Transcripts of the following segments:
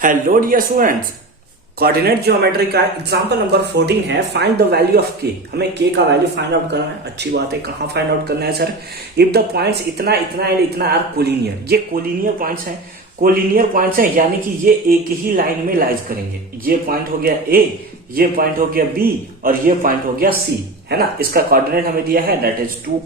Hello dear students, coordinate geometry का example number 14 है। Find the value of के। हमें के का वैल्यू फाइंड आउट करना है। अच्छी बात है, कहाँ फाइंड आउट करना है सर? इफ द पॉइंट्स इतना इतना एंड इतना आर कोलिनियर। ये कोलिनियर पॉइंट्स हैं, कोलिनियर पॉइंट्स हैं, यानी कि ये एक ही लाइन में लाइज करेंगे। ये पॉइंट हो गया ए, ये पॉइंट हो गया बी और ये पॉइंट हो गया सी, है ना। इसका कोऑर्डिनेट हमें दिया है, दैट इज 2,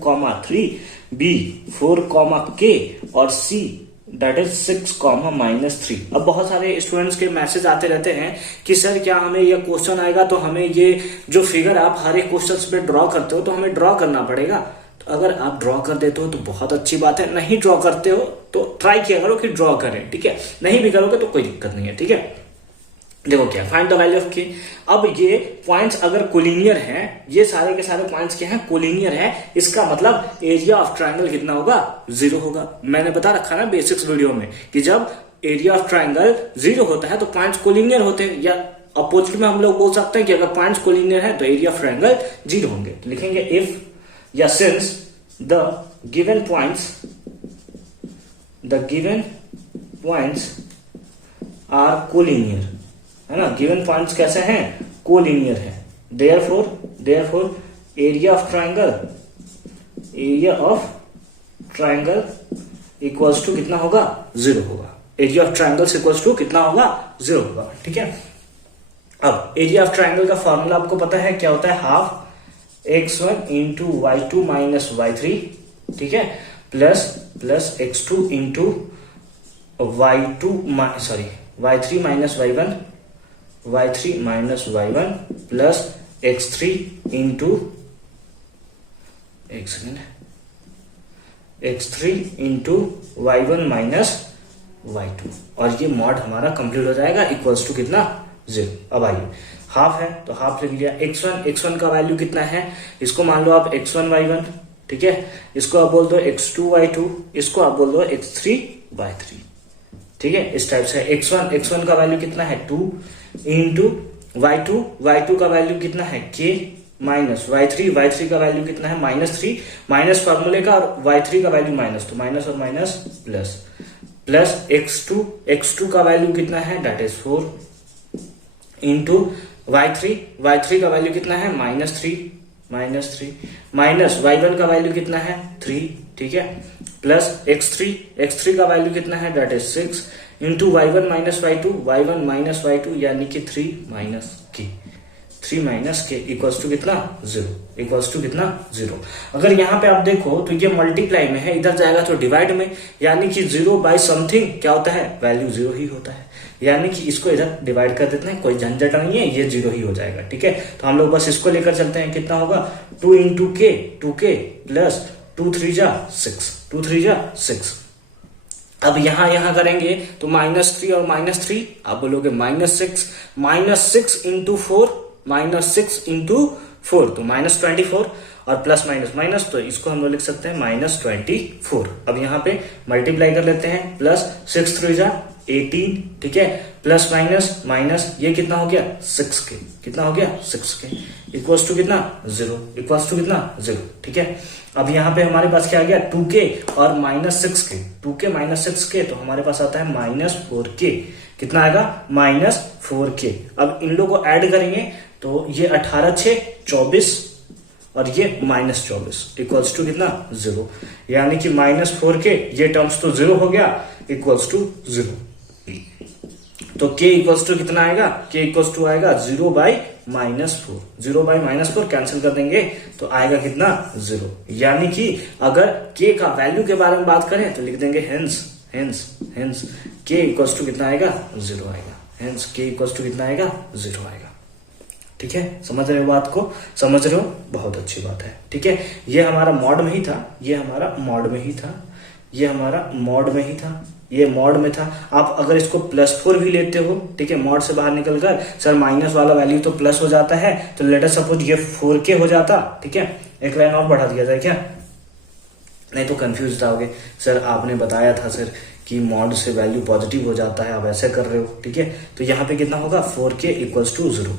3, बी 4, के और सी दैट इज 6, -3। अब बहुत सारे स्टूडेंट्स के मैसेज आते रहते हैं कि सर क्या हमें ये क्वेश्चन आएगा तो हमें ये जो फिगर आप हर एक क्वेश्चन पे ड्रॉ करते हो तो हमें ड्रॉ करना पड़ेगा। तो अगर आप ड्रॉ कर देते हो तो बहुत अच्छी बात है, नहीं ड्रॉ करते हो तो ट्राई किया करो कि ड्रॉ करें, ठीक है। नहीं भी करोगे तो कोई दिक्कत नहीं है, ठीक है। देखो क्या, फाइंड द वैल्यू ऑफ के। अब ये पॉइंट्स अगर कोलिनियर हैं, ये सारे के सारे पॉइंट्स क्या हैं, कोलिनियर हैं, इसका मतलब एरिया ऑफ ट्राइंगल कितना होगा? 0 होगा। मैंने बता रखा ना बेसिक्स वीडियो में कि जब एरिया ऑफ ट्राइंगल 0 होता है तो पॉइंट्स कोलिनियर होते हैं, या अपोजिट में हम लोग बोल सकते हैं कि अगर पॉइंट्स कोलिनियर है तो एरिया ऑफ ट्राइंगल 0 होंगे। तो लिखेंगे इफ या since the given points are collinear, है ना। गिवन पॉइंट्स कैसे हैं? कोलिनियर है। Therefore area of triangle equals to कितना होगा? 0 होगा। Area of triangle equals to कितना होगा? 0 होगा, ठीक है। अब एरिया ऑफ ट्राइंगल का फॉर्मूला आपको पता है क्या होता है? Half x1 into y2 minus y3, ठीक है, plus x2 into y3 minus y1 plus x3 into y1 minus y2, और ये मॉड हमारा कंप्लीट हो जाएगा इक्वल्स टू कितना? 0। अब आइए, हाफ है तो हाफ लिख लिया। x1 का वैल्यू कितना है? इसको मान लो आप x1 y1, ठीक है। इसको आप बोल दो x2 y2, इसको आप बोल दो x3 y3, ठीक है। इस टाइप से x1 का वैल्यू कितना है? 2 इंटू y2 का वैल्यू कितना है? k माइनस y3 का वैल्यू कितना है? -3, माइनस फॉर्मूले का, और y3 का वैल्यू माइनस, तो माइनस और माइनस प्लस x2 का वैल्यू कितना है? दैट इज 4 इंटू y3 का वैल्यू कितना है? -3 माइनस y1 का वैल्यू कितना है? 3, ठीक है, प्लस x3 का वैल्यू कितना है? That is 6 into y1 minus y2 यानी कि 3 माइनस के इक्वल्स टू कितना? 0। अगर यहाँ पे आप देखो तो ये मल्टीप्लाई में है, इधर जाएगा तो डिवाइड में, यानी कि 0 बाय समथिंग क्या होता है? वैल्यू 0 ही होता है, यानी कि इसको इधर डिवाइड कर देते हैं, कोई झंझट नहीं है, ये 0 ही हो जाएगा, ठीक है। तो हम लोग बस इसको लेकर चलते हैं, कितना होगा? 2 इंटू के प्लस 2 3 जा 6। अब यहां करेंगे तो -3 और -3, आप बोलोगे -6 इंटू 4 तो -24, और प्लस माइनस तो इसको हम लोग लिख सकते हैं -24। अब यहाँ पे मल्टीप्लाई कर लेते हैं, प्लस 6 3 जा 18, ठीक है, प्लस माइनस ये कितना हो गया? 6k, कितना हो गया? 6k इक्वल्स टू कितना? 0, ठीक है। अब यहाँ पे हमारे पास क्या आ गया? 2k और -6k, 2k -6k, तो हमारे पास आता है -4k। कितना आएगा? -4k। अब इन लोगों को ऐड करेंगे तो ये 18 6 24 और ये -24 इक्वल्स टू कितना? 0, यानी कि -4k, ये टर्म्स तो 0 हो गया, इक्वल्स टू 0। तो k इक्वल्स टू कितना आएगा? k इक्वल्स टू आएगा 0 बाय -4 कैंसिल कर देंगे तो आएगा कितना? 0। यानी कि अगर k का वैल्यू के बारे में बात करें तो लिख देंगे हेंस k इक्वल्स टू कितना आएगा? 0 आएगा। हेंस k इक्वल्स टू कितना आएगा? 0 आएगा, ठीक है। समझ रहे हो बात को? समझ रहे हो? बहुत अच्छी बात है, ठीक है। ये हमारा मॉड में ही था, ये मॉड में था। आप अगर इसको +4 भी लेते हो, ठीक है, मॉड से बाहर निकलकर, सर माइनस वाला वैल्यू तो प्लस हो जाता है, तो लेट अस सपोज ये 4k हो जाता, ठीक है। एक लाइन और बढ़ा दिया जाए क्या? नहीं तो कंफ्यूज जाओगे, सर आपने बताया था सर कि मॉड से वैल्यू पॉजिटिव हो जाता है, आप ऐसे कर रहे हो, ठीक है। तो यहाँ पे कितना होगा? 4k equals to 0।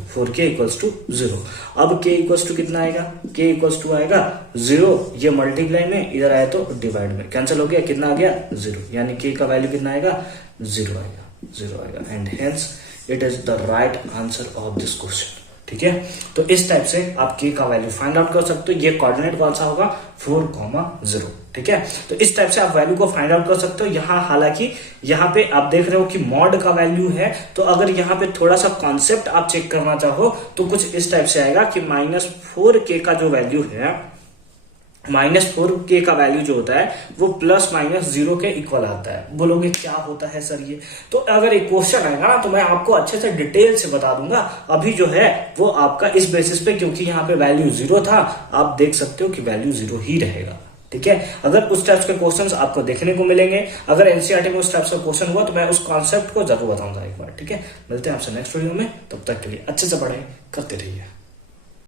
अब k इक्वल्स टू कितना आएगा? k इक्वल्स टू आएगा 0, ये मल्टीप्लाई में, इधर आया तो डिवाइड में, कैंसिल हो गया, कितना आ गया? 0, यानी k का वैल्यू कितना आएगा? 0 आएगा। 0 आएगा and hence it is the right answer of this question. ठीक है, तो इस टाइप से आप k का वैल्यू फाइंड आउट कर सकते हो। ये कोऑर्डिनेट कौन सा होगा, 4,0। ठीक है, तो इस टाइप से आप वैल्यू को फाइंड आउट कर सकते हो। यहाँ हालांकि यहाँ पे आप देख रहे हो कि मॉड का वैल्यू है, तो अगर यहाँ पे थोड़ा सा कॉन्सेप्ट आप चेक करना चाहो तो कुछ इस टाइप से आएगा कि -4k का जो वैल्यू है, -4k का वैल्यू जो होता है वो ±0 के इक्वल आता है। बोलोगे क्या होता है सर ये, तो अगर एक क्वेश्चन आएगा ना तो मैं आपको अच्छे से डिटेल से बता दूंगा। अभी जो है वो आपका इस बेसिस पे, क्योंकि यहाँ पे वैल्यू 0 था, आप देख सकते हो कि वैल्यू 0 ही रहेगा। ठीक है, अगर उस टाइप के क्वेश्चंस आपको देखने को मिलेंगे, अगर एनसीईआरटी में उस टाइप का क्वेश्चन हुआ तो मैं उस कॉन्सेप्ट को जरूर बताऊंगा एक बार। ठीक है, मिलते हैं आपसे नेक्स्ट वीडियो में, तब तक के लिए अच्छे से पढ़ाई करते रहिए।